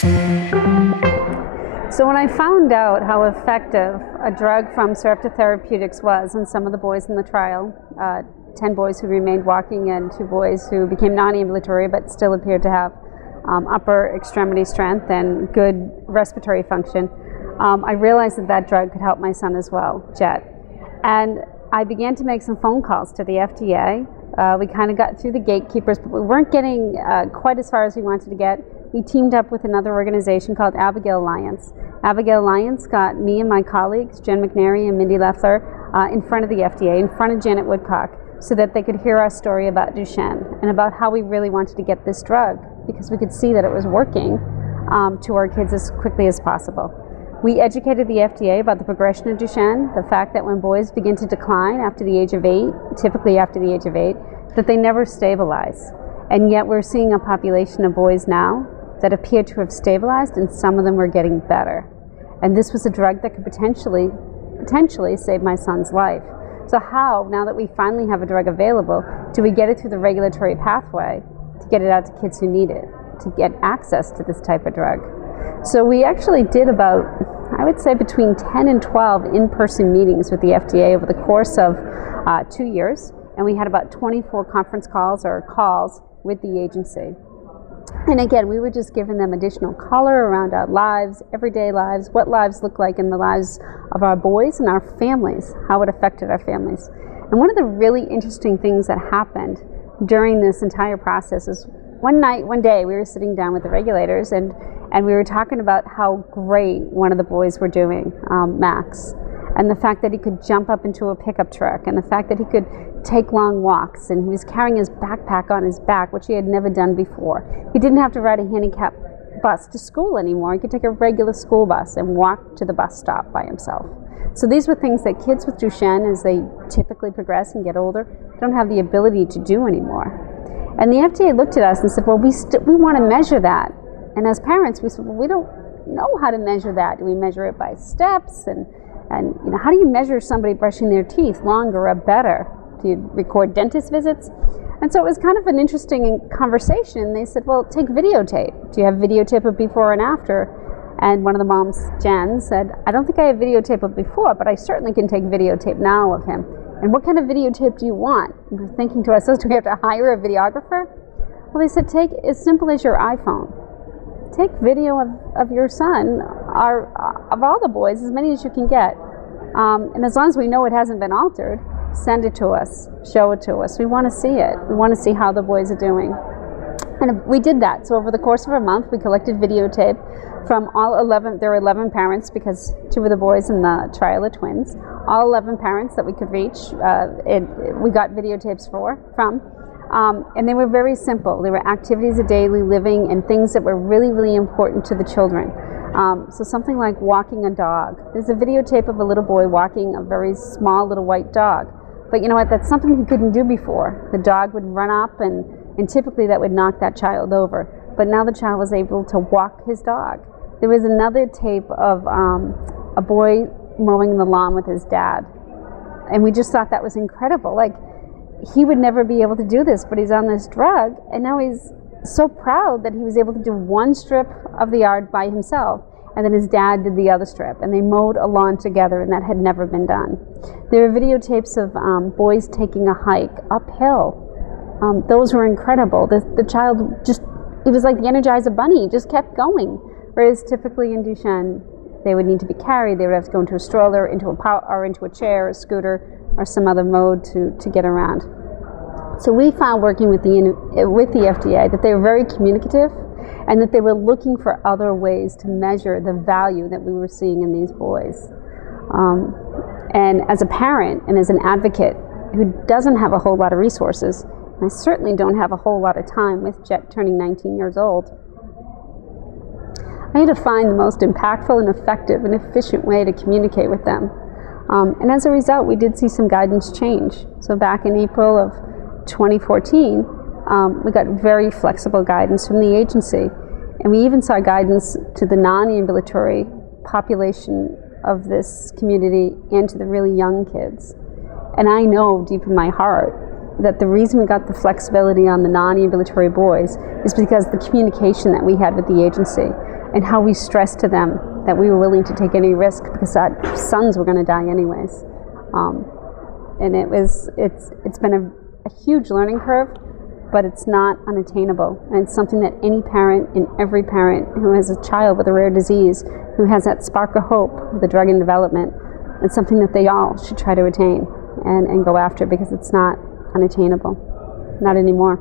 So when I found out how effective a drug from Sarepta Therapeutics was in some of the boys in the trial, 10 boys who remained walking and 2 boys who became non-ambulatory but still appeared to have upper extremity strength and good respiratory function, I realized that that drug could help my son as well, Jett. And I began to make some phone calls to the FDA. We kind of got through the gatekeepers, but we weren't getting quite as far as we wanted to get. We teamed up with another organization called Abigail Alliance. Abigail Alliance got me and my colleagues, Jen McSherry and Mindy Leffler, in front of the FDA, in front of Janet Woodcock, so that they could hear our story about Duchenne and about how we really wanted to get this drug, because we could see that it was working to our kids as quickly as possible. We educated the FDA about the progression of Duchenne, the fact that when boys begin to decline after the age of 8, typically after the age of 8, that they never stabilize. And yet we're seeing a population of boys now that appear to have stabilized, and some of them were getting better. And this was a drug that could potentially save my son's life. So how, now that we finally have a drug available, do we get it through the regulatory pathway to get it out to kids who need it, to get access to this type of drug? So we actually did about, I would say, between 10 and 12 in-person meetings with the FDA over the course of 2 years, and we had about 24 conference calls or calls with the agency. And again, we were just giving them additional color around our lives, everyday lives, what lives look like in the lives of our boys and our families, how it affected our families. And one of the really interesting things that happened during this entire process is one day, we were sitting down with the regulators and we were talking about how great one of the boys were doing, Max, and the fact that he could jump up into a pickup truck, and the fact that he could take long walks, and he was carrying his backpack on his back, which he had never done before. He didn't have to ride a handicap bus to school anymore. He could take a regular school bus and walk to the bus stop by himself. So these were things that kids with Duchenne, as they typically progress and get older, don't have the ability to do anymore. And the FDA looked at us and said, well, we want to measure that. And as parents, we said, well, we don't know how to measure that. Do we measure it by steps? And you know, how do you measure somebody brushing their teeth longer or better? Do you record dentist visits? And so it was kind of an interesting conversation. They said, well, take videotape. Do you have videotape of before and after? And one of the moms, Jen, said, I don't think I have videotape of before, but I certainly can take videotape now of him. And what kind of videotape do you want? And we're thinking to ourselves, do we have to hire a videographer? Well, they said, take as simple as your iPhone. Take video of your son, of all the boys, as many as you can get. And as long as we know it hasn't been altered, send it to us, show it to us. We want to see it. We want to see how the boys are doing. And we did that. So over the course of a month, we collected videotape from all 11, there were 11 parents, because 2 of the boys in the trial are twins, all 11 parents that we could reach, we got videotapes from. And they were very simple. They were activities of daily living and things that were really, really important to the children. So something like walking a dog. There's a videotape of a little boy walking a very small little white dog. But you know what, that's something he couldn't do before. The dog would run up and typically that would knock that child over. But now the child was able to walk his dog. There was another tape of a boy mowing the lawn with his dad. And we just thought that was incredible. Like, he would never be able to do this, but he's on this drug, and now he's so proud that he was able to do one strip of the yard by himself, and then his dad did the other strip, and they mowed a lawn together, and that had never been done. There were videotapes of boys taking a hike uphill. Those were incredible. The child just, it was like the Energizer Bunny, he just kept going. Whereas typically in Duchenne, they would need to be carried, they would have to go into a stroller, into a chair, a scooter, or some other mode to get around. So we found, working with the FDA, that they were very communicative and that they were looking for other ways to measure the value that we were seeing in these boys. And as a parent and as an advocate who doesn't have a whole lot of resources, and I certainly don't have a whole lot of time with Jett turning 19 years old, I had to find the most impactful and effective and efficient way to communicate with them. And as a result, we did see some guidance change. So back in April of 2014, we got very flexible guidance from the agency. And we even saw guidance to the non-ambulatory population of this community and to the really young kids. And I know deep in my heart that the reason we got the flexibility on the non-ambulatory boys is because the communication that we had with the agency. and how we stressed to them that we were willing to take any risk because our sons were going to die anyways. And it's been a huge learning curve, but it's not unattainable. And it's something that any parent and every parent who has a child with a rare disease, who has that spark of hope with a drug in development, it's something that they all should try to attain and go after, because it's not unattainable, not anymore.